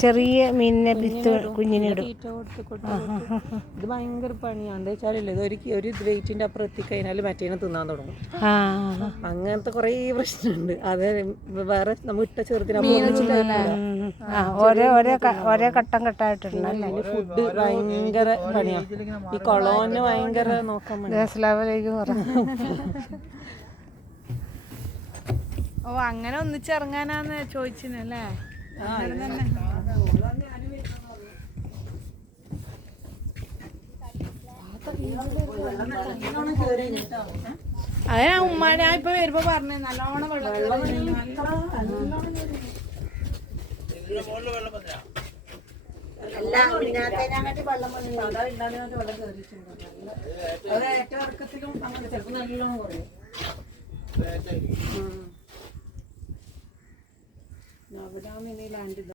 ചെറിയ മീനിനെ കുഞ്ഞിനിടും. ഇത് ഭയങ്കര പണിയാണ്. എന്താ വെച്ചാലല്ലേ ഒരു വെയിറ്റിന്റെ അപ്പുറം എത്തിക്കഴിഞ്ഞാൽ മറ്റേനെ തിന്നാൻ തുടങ്ങും. അങ്ങനത്തെ കുറേ പ്രശ്നമുണ്ട്. അത് വേറെ നമ്മൾ ഇട്ട ചെറുതിനെ ഒരേ ഘട്ടം ഘട്ടമായിട്ടുണ്ടല്ലേ. ഫുഡ് ഭയങ്കര പണിയാണ്. ഈ കൊളോന് ഭയങ്കര നോക്കാൻ ഓ അങ്ങനെ ഒന്നിച്ചിറങ്ങാനാന്ന് ചോദിച്ചിനല്ലേ. അതെ ഉമ്മ ഞാൻ ഇപ്പൊ വരുമ്പോ പറഞ്ഞു നല്ലോണം വെള്ളം അവിടെ ലാൻഡ്